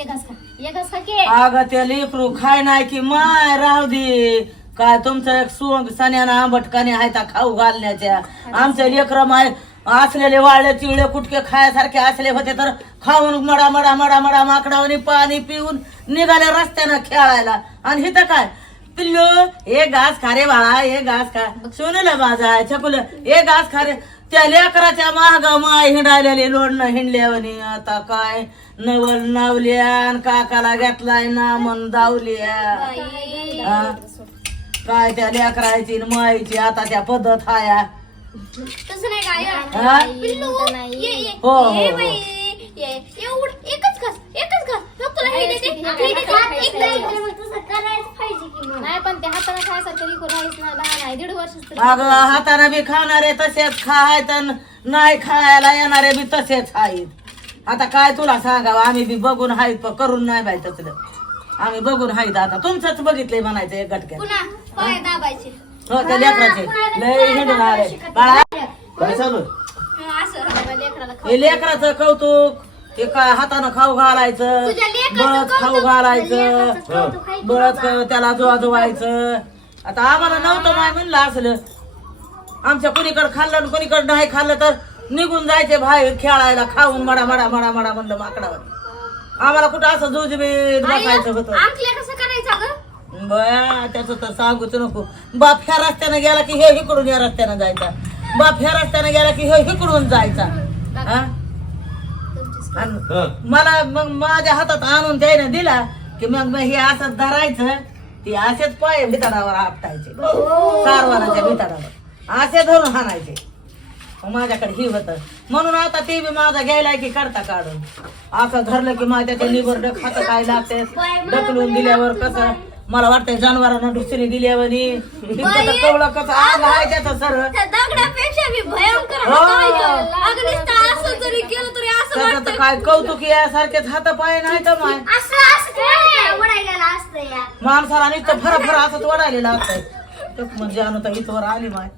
ये घास खा. ये घास खा की. अगं ते लेकरू खाय नाही की माय राहू दे. काय तुमचं एक सोंग सण्यानं आंबटकाने आहे त्या खाऊ घालण्याच्या. आमचे लेकर माय असलेले वाळले चिवळे कुटके खायासारखे असले होते तर खाऊन मडा मडा मडा मडा माकडावनी पाणी पिऊन निघाले रस्त्यानं खेळायला. आणि हिथं काय? पिल्लू हे घास खा रे बाळा हे घास खा. सोनेला माझा छकुल. हे घास खा रे. त्या लेकराच्या महाग माय हिंडायलेले लोडणं हिंडल्यावनी आता काय? नवल नावल्यान काकाला घेतलाय ना मन दावल्या? काय त्या लेकरायची न मायची आता त्या पद्धत हाया? तसं नाही काय हा? पिल्लू ये ये. हो, हो, ये हो. बाई ये. एवढ एकच घास एकच घास. तुला हे देते. हा, देते. एक करायचं पाहिजे. नाही पण ते हाताने खायसारखं ना लहान आहे. दीड वर्ष अग हाताने बी खाणारे तसेच खायत अन नाही खायला येणारे बी तसेच आहेत आता काय तुला सांगावं? आम्ही बी बघून हायत पण करून नाही बाय तसलं आम्ही बघून हायत आता. तुमचंच बघितलंय म्हणायचं एक गटक्यात पुन्हा पाय दाबायचे. हो त्या लेकराचे. लय हिंडून आले बाळा. काय चालू हं, असं लेकराला हे लेकराचं कौतुक. ते काय हातानं खाऊ घालायचं तुझ्या बळच खाऊ घालायचं कौतुक आहे की बाबा? त्याला आता आम्हाला नव्हतं माय म्हणलं असलं. आमच्या कुणीकडे खाल्लं आणि कुणीकडे नाही खाल्लं तर निघून जायचे बाहेर खेळायला खाऊन मडा मडा मडा मडा म्हणलं माकडावर. आम्हाला कुठं असं जुजबीत बसायचं होतं. आमल्या कसं करायचं ग बया त्याचं तर सांगूच नको. बाप ह्या रस्त्यानं गेला की हे इकडून या रस्त्यानं जायचा. बाप ह्या रस्त्यानं गेला की हे इकडून जायचा. हा? आणि हं. मला मग माझ्या हातात आणून त्याने दिला की मग मग हे असं धरायचं ते असेच पाय भिताडावर आपटायचे. सारवाराच्या भिताडावर. असे धरून हाणायचे. मग माझ्याकडे ही होत. म्हणून आता ते बी माझा घ्यायला की करता काढून. असं धरलं की माझ्या त्या निबर खातं काय लागते ढकलून दिल्यावर कसं? मला वाटतंय जनावरांना दुसरी दिल्यावर कवलं कसं आग आहे त्याचं सर. त्या दगडापेक्षा मी भयंकर. हाताळलं. अगं नुसतं असं जरी वाटतं काय कौतुक यासारखेच हात पाय नाही तर माय? असं असं काय वडायला असतं या. माणसाला नुसतं फरा फरा असंच वडायलेलं असतंय ते म्हणजे आणू तर इथवर आली माय.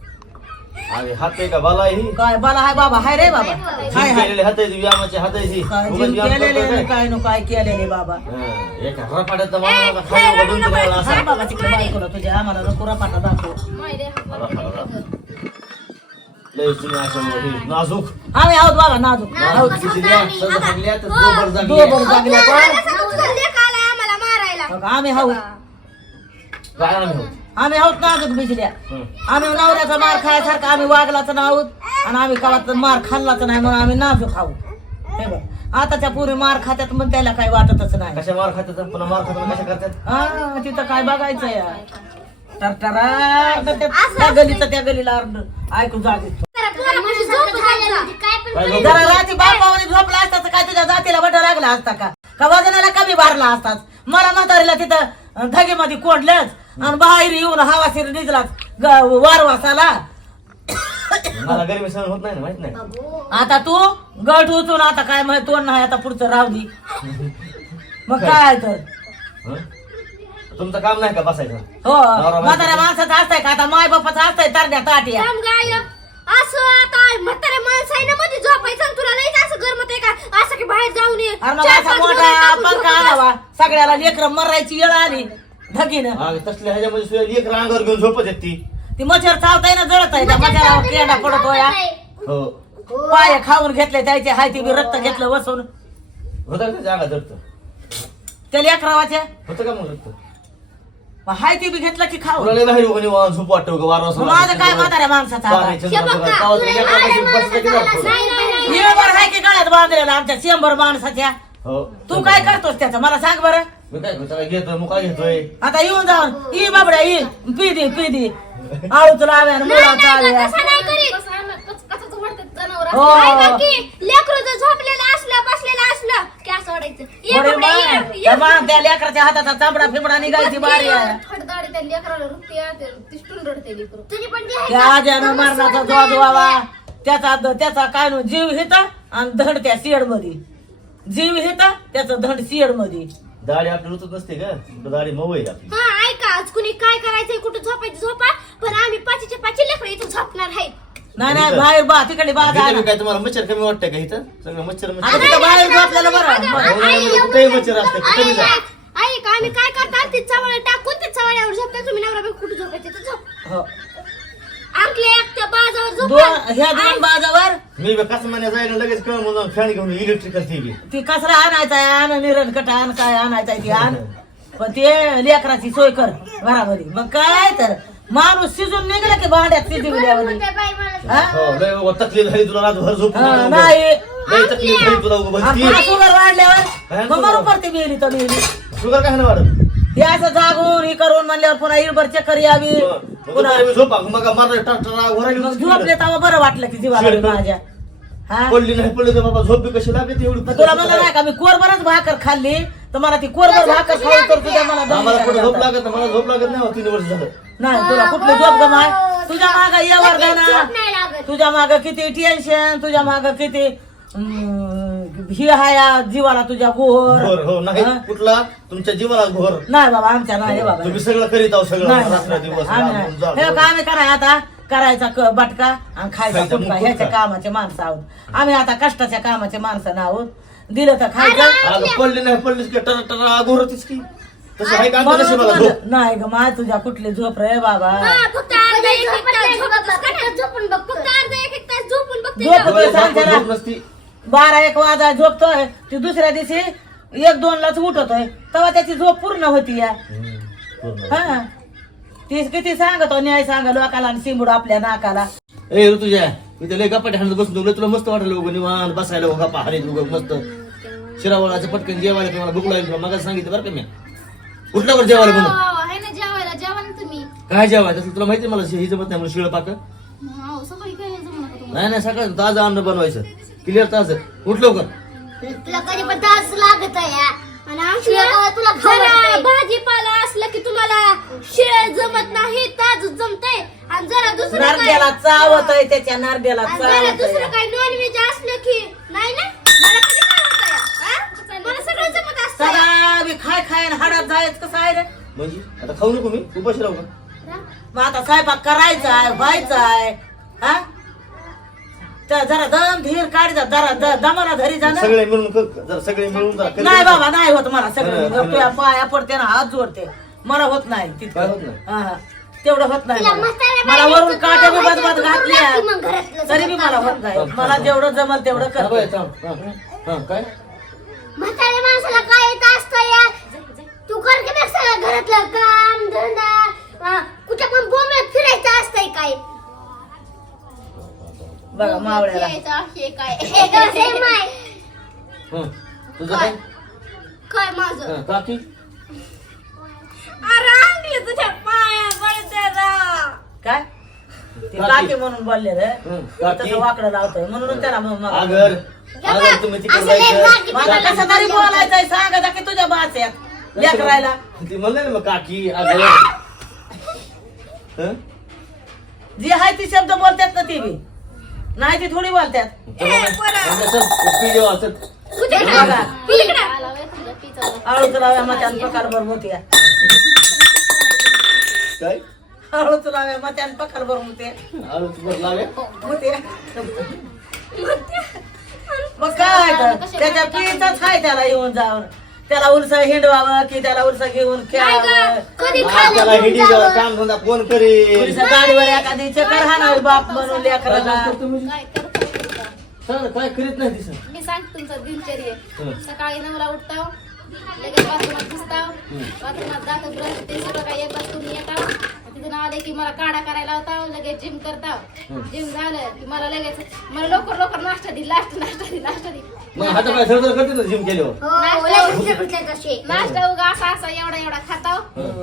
आणि हात आहे का बाला ही काय बाला हाय बाबा? हाय रे बाबा. हाय हाय केलेले हात आहे व्यायामाचे हात आहे ही. काय उगाच जीव व्यायाम केलेले करतो आणि काय? काय नो काय केलेले बाबा. हं. एक रपाट्यात मारायला का खाली ओढून तुम्हाला असा. हाय बाबा तिकडे बायकोला तुझ्या आम्हाला नको रपाटा दाखव. नाजूक. आम्ही आहोत बाबा नाजूक. दोबर जागल्या पण मग आम्ही आहोत. काय आम्ही आहोत? आम्ही आहोत नाजूक बिजल्या हं. आम्ही नवऱ्याचा मार खायसारखा आम्ही वागलाच नाहोत आणि आम्ही कवात मार खाल्लाच नाही म्हणून आम्ही नाजूक आहोत. हे बघ आताच्या पुरी मार खात्यात मग त्याला काही वाटतच नाही. कशा मार खात्यात? पुन्हा मार खात्यात कशा करतात हा तिथं काय बघायचं या? टरटरा तर त्या- गलीचं त्या गलीला अर्ध ऐकू जागे जरा पोरापाशी झोप जायचं. काय लोक- जरा रात्री बापावणी झोपला असता तर काय तुझ्या जातीला बटा लागला असता का? का वजनाला कमी भरला असतात मला म्हातारीला तिथं धगेमध्ये कोंडलंच आणि बाहेर येऊन हवाशीर निघला वारवासाला मला गरीब सहन होत नाही ना माहीत नाही. आता तू गट उचून आता काय माहीत तोंड नाही आता पुढचं राहू दे. मग काय तर? हं? तुमचं काम नाही का बसायचं? हो नवरा. म्हाताऱ्या माणसाचं असतंय का? आता माय बापाचं असतंय तरड्या ताट्या. काम गाय असं आता म्हातारे माणसं आहे ना मध्ये झोपायचं आणि तुला नाही असं गरमत आहे का असं की बाहेर जाऊन ये अरे मग चार असा पाच मोठा गोळ्या टाकून पंखा झोपत आणावा सगळ्याला लेकर मरायची येळ आली. धगीनं हा, तसल्या ह्याच्यामध्ये सुद्धा एक रांगावर घेऊन झोपत आहेत ती. ती मच्छर चावताय ना जळत आहे. त्या मच्छरावर केंडा पडतो या हो. पाय खाऊन घेतले त्याचे हाय ते बी रक्त घेतलं वसून. होतं का ते जागा धरत त्या लेकरावाच्या? होतं का मग रक्त? मग हाय ते बी घेतलं की खाऊ तुला लय बाहेर उभं निवांत झोप वाटतं का वारं मग माझं काय म्हाताऱ्या माणसाचं? हे का, तुला हो नाही नाही नाही. हिरभर हाय की गळ्यात बांधलेला आमच्या शंभर माणसाच्या? हो. तू काय करतोस त्याचं? मला सांग बरं. मी काय करतो काय घेतोय? मुका घेतोय? आता येऊन जाऊन ई बाबड्या मुळा चालव्या तसं नाही करीत. कसं वाटतं जनावर? हो. काय बघ की, लेकरू जर झोपलेलं असलं बसलेलं असलं की असं ओढायचं ये बरे बाबड्या, ये, मा- ये. त्या लेकराच्या हाताचा चांबडा फिबडा निघायची बारी आहे. त्या लेकराला रुपया तिष्टून रडते लेकरू. तुझी पण ती आहे त्या का? आज्यानं मरणाचा व्हावा. त्याचा त्याचा काय नो जीव हिता आणि धड त्या सियडमध्ये जीव हिता त्याचं धड सियडमध्ये दाढी आपली रुचत नसते का? दाढी मऊ आहे आपली. हा ऐका आज कुणी काय करायचंय कुठं झोपायचं? झोपा. पण आम्ही पाचीच्या पाची लेकरं इथं झोपणार आहे. नाही नाही बाहेर बा तिकडे बा इथं काय तुम्हाला मच्छर कमी वाटतंय का इथं? सगळं मच्छर आता मच्छर तिथं बाहेर बरं. असते जा. ऐक आम्ही काय करता ती चवळ टाकून ते चवळ्यावर झोपता तुम्ही नवरा बायको कुठे झोपायचे? तर झोप. हो. आमले एक त्या बाजावर दोन झोपा ह्या दोन बाजावर मी बी कसं म्हणे जायला लगेच कळ म्हणून फॅन घेऊन इलेक्ट्रिकल टी व्ही ती कसला आणायचा आहे आण निरणकट आण काय आणायचा आहे ती आण. पण ते लेकराची सोय कर घरामध्ये. मग काय तर माणूस शिजून निघला की भांड्यात हा? हो लय बाबा तकलीफ झाली तुला रातभर झोप हा, नाही. लय तकलीफ झाली तुला उगाच भलती. पुन्हा शुगर वाढल्यावर? मग पडते मेली तर मेली. शुगर काय नाही वाढत हे असं जागून हे करून म्हणल्यावर पुन्हा चक्कर यावी. मग पुन्हा दुपारी झोपा मग मारलं टाटा मग झोपले तेव्हा बरं वाटलं की जीवाला. माझ्या. हा? पडली नाही पडली तर बाबा झोप कशी लागते एवढी तुला म्हणलं नाही का मी कोरभरच भाकर खाल्ली तर मला ती कोरभर भाकर खाऊन तर तुझ्या मला दम आम्हाला कुठे झोप. लागत नाही, मला झोप लागत नाही हो, तीन वर्ष झालं. नाही तुला कुठली झोप गमाय तुझ्या माग या नाही लागत. तुझ्या माग किती टेन्शन तुझ्या माग किती ही हाया जीवाला तुझ्या घोर. हो नाही हा? कुठला? तुमच्या जीवाला घोर. नाही बाबा आमच्या नाही रे बाबा. तुम्ही सगळं करीत आहो सगळं. नाही, रात्र नाही, दिवस आम्ही राबून नाही. जा. हे का आम्ही कराय आता करायचा क- बटका आणि खायचा खायचा कुटका मुकुटका. ह्याच्या कामाचे माणसं आहोत. आम्ही आता कष्टाच्या कामाचे माणसं आहोत. दिलं तर खायचं. पडली नाही पडलीच की टर टर घोर होतीच की. तसं आहे का आमचं म्हणून नशिबाला तुम्हाला- झोप? नाही ग मा तुझ्या कुठली झोप रे बाबा? हा, फक्त अर्धा एक एक तास झोपतोस का नाही? झोपून बघ फक्त अर्धा एक एक तास झोपून बघते झोप नसती. बारा एक वाजा झोपतोय. ती दुसऱ्या दिवशी एक दोन लाच उठतोय. तेव्हा त्याची झोप पूर्ण होती या. हम्म, पूर्ण. हा. ती किती सांगतो न्याय सांग लोकाला आणि शिंबूड आपल्या नाकाला. ए ऋतुजा इथे लय गप्पा हाणत बसून तुला तुला मस्त वाटलं उगं निवांत बसायला उगा गप्पा हाणीत उगं मस्त. शिरावळाचं पटकन जेवायला की मला भूक लागली तुला मग सांगितलं बरं का मी. उठलं बरं जेवायला म्हणून. हो, आहे ना जेवायला. जेवा ना तुम्ही. काय जेवायचं असेल तुला माहिती आहे मला? ही जमत नाही म्हणून शिळ पाक. हो काय तुम्हाला? नाही नाही सकाळी ताजं अन्न बनवायचं. क्लिअर ताजं. उठ लवकर. तुला कधी पण तास लागत आहे या. आणि आमच्या तुला जरा भाजीपाला असलं की तुम्हाला शिळ जमत नाही ताज जमतंय. आणि जरा दुसरं नारद्याला काय? चावत आहे त्याच्या नारद्याला आणि जरा चावत दुसरं आहे काही नॉनव्हेज असलं की नाही ना? मला कधी काय? हा? मला सगळं जमत असतं या. सगळा बी खाय खाय आणि हाडात जायचं कसं आहे रे? म्हणजे आता खाऊ नको मी उपाशी राहू का? मग आता स्वयंपाक करायचा आहे व्हायचा आहे हा? तर जरा दम धीर काढ जा जरा द- दमाला धरी जा ना. सगळे मिळून क- जरा सगळे मिळून जरा कधी- नाही बाबा नाही होत मला सगळं. नाही. तुझ्या पाया पडते ना हात जोडते. मला होत नाही तितकं. काय होत नाही? हा, हा. तेवढं होत नाही मला. वरून काट्या बी व्हायचं बदबद तर घातल्या तरी बी मला होत नाही मला जेवढं जमल तेवढं हा, थांब. हा, हा, काय माणसाला काय येत असतं या तू कर की बघ सगळं घरातलं काम धंदा हा, कुठं पण फिरायचं असतंय काय बघा मावळ्याला हे काय हे गं, हे माय. हं. तुझं काय काय माझं हं, काकी अरे आणली तुझ्या पाया पडते ना काय ते काकी. म्हणून बोलले रे. काकी. तसं वाकडं लावतोय म्हणून त्याला मग- मग- तुम्ही तिकडे जायचं? मला कसं तरी बोलायचंय सांगा जा की तुझ्या बाच्यात लेकरायला. ती म्हणले ना मग काकी अगर हं? जी आहे ती शब्द बोलतात ना ती बी. नाही ती थोडी बोलतात. म्हणजे चल, पी जेवा, चल. बघा. आला बाई तुझ्या पिझ्झा आळूच लाव्या मत्यान आळूच लाव्या मत्यान पकार भर मोठ्या आलू तुझं लावे. मोठ्या मग काय तर त्याच्या पिचाच आहे त्याला येऊन जाऊन त्याला उलसा हिंडवावं की त्याला उलसा घेऊन खेळावं? त्याला काम धंदा कोण करेल उलसा गाडीवर एखादी चक्कर हाणावी बाप म्हणून लेकराला. काय करता येतं? सांग ना, काय करीत नाही दिसत मी सांगते तुमचं दिनचर्या. हं. सकाळी नऊला उठताव लगेच बाथरूमात घुसताव बाथरूमात ब्रश ते सगळं काही एकदाच करून येताव तिथून आले की मला काढा करायला होता लगेच जिम करताव जिम झालं की मला लगेच मला लवकर लवकर नाश्ता दे लास्ट नाश्ता दे नाश्ता दे. मग हाता पाय थरथर करते ना जिम केल्यावर? हो, नाश्ता उगा असा असा एवढा एवढा खाताव.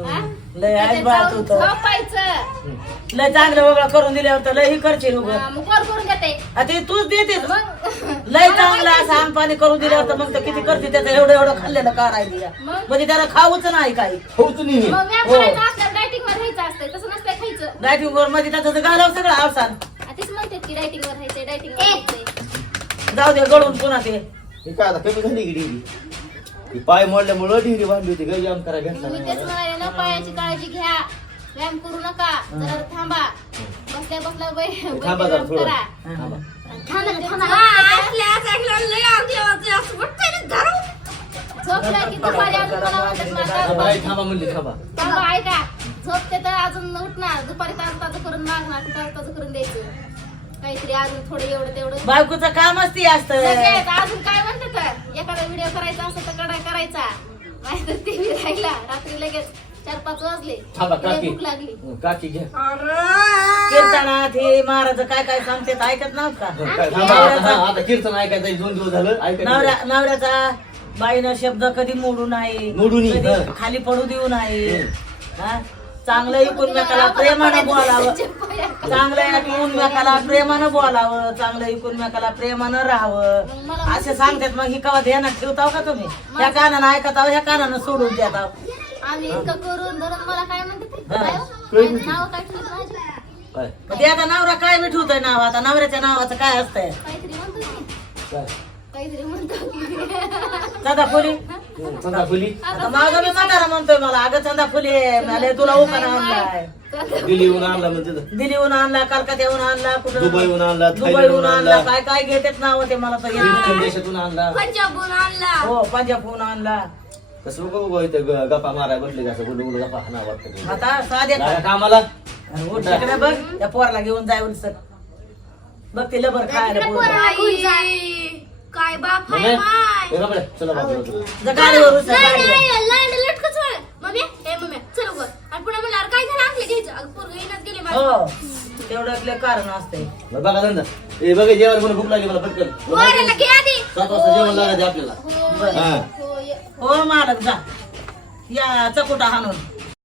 हा? लय आहे त्याच्यात बाळ जाऊन तू तर. झोपायचं. लय चांगलं वगळं करून दिल्यावर तर लय ही करशील उगं. मग कोण करून देते आ ते तूच देतेस मग? लय चांगलं असं आमपाणी करून दिल्यावर तर मग तर किती करते त्याचं एवढं एवढं खाल्लेलं काढायला मग? म्हणजे त्याला खाऊच नाही काही. होत नाही. मग व्यायाम हो. करायचा असल्यावर डायटिंग वर राहायचं असतं तसं नसतं खायचं. डायटिंग वर मध्ये त्याचं घालावं सगळं अवसान आ, तीच म्हणते की डायटिंग वर राहायचंय डायटिंग वर राहायचंय. जाऊ दे गळून पुन्हा ते. हे काय आता कमी झाली की डिग्री ही पाय मोडल्यामुळं डिग्री वाढली होती गै जाम करा घेतला मी तेच. म्हणाले पायाची काळजी घ्या. व्यायाम करू नका. जरा थांबा. बसल्या बसल्या बै थांबा जरा थोडं. करा. थांबा. असं असं. झोपलं की दुपारी अजून मला म्हणतात मला तास थांबा, आई, बस. थांबा म्हणली थांबा. थांबा, ऐका. झोपते तर अजून उठणार. दुपारी ताज ताज करून मागणार ताज ताज करून द्यायचं. काहीतरी अजून थोडं एवढं तेवढं. बायकोचं कामच ती असत. लगेच. अजून काय म्हणते तर? एखादा व्हिडिओ करायचा असेल तर कडा करायचा. नाहीतर टीव्ही राहिला. रात्री लगेच चार पाच वाजले. थांबा लय काकी. भूक लागली. हं, काकी घ्या कीर्तनात हे महाराज काय काय सांगतात ऐकत नाहीत का हं, काय, थांबा आता, हा, आता कीर्तन ऐकायचं आहे, दोन दिवस झालं. ऐकायचं नवऱ्या नवऱ्याचा बाईनं शब्द कधी मोडू नाही. मोडू नये, कधी हं. खाली पडू देऊ नाही. हं. हा? चांगलं एकूणमेकाला प्रेमानं बोलावं. चांगलं एकूणमेकाला प्रेमानं बोलावं. चांगलं एकूणमेकाला प्रेमानं राहावं. असे सांगतात मग ही कवा ध्यानात ठेवताव का तुम्ही? ह्या कानानं ऐकताव ह्या कानानं सोडून देताव. आम्ही इतकं करून धरून मला काय म्हणते ते? काय हो? काय माझं नाव काय ठेवलं माझं? काय? मग ते आता नवरा काय मिठवतोय नाव? आता नवऱ्याच्या नावाचं काय असतंय? काहीतरी म्हणतो की काय? काहीतरी म्हणतो की चंदा फुली चंदा फुली आता माझा मी म्हातारा म्हणतोय मला. अगं चंदा फुली मला तुला उखाणा आणलाय. दिल्लीहून आणला म्हणजे दिल्लीहून आणला कलकत्याहून आणला कुठं? दुबईहून आणला दुबईहून थायलंडहून आणला. आणला. काय काय घेतात नाव ते मला तर येत नाही. देशातून आणला. पंजाबहून आणला. हो पंजाबहून आणला. कसं उगा उगा इथं ग- गप्पा माराय बसले कसं बोलू बोलू गप्पा हाना वाटतं आता साध्या लागा कामाला. तिकडे बघ त्या पोराला घेऊन जाय उलसक बघ ते लबर खायला बोलवतं. आई, काय बाप चला बाजूला चला. जा गाडीवर उचल, नाही गाडीवर. नाही लांड लटकच वळ. मम्मी ए मम्मी चल वर आणि पुन्हा म्हणलं अरे काय झालं आखले घ्यायचं? अगं पोरगं येण्यात गेले माझं हो तेवढं आपलं कारण असते बरं, बघा धंदा. ए बघा जेवायला मला भूक लागली मला पटकन. वराला घे आधी. सात वाजता जेवण लागायचं आपल्याला. हो. हो मालक जा. या चकुटा हाणून.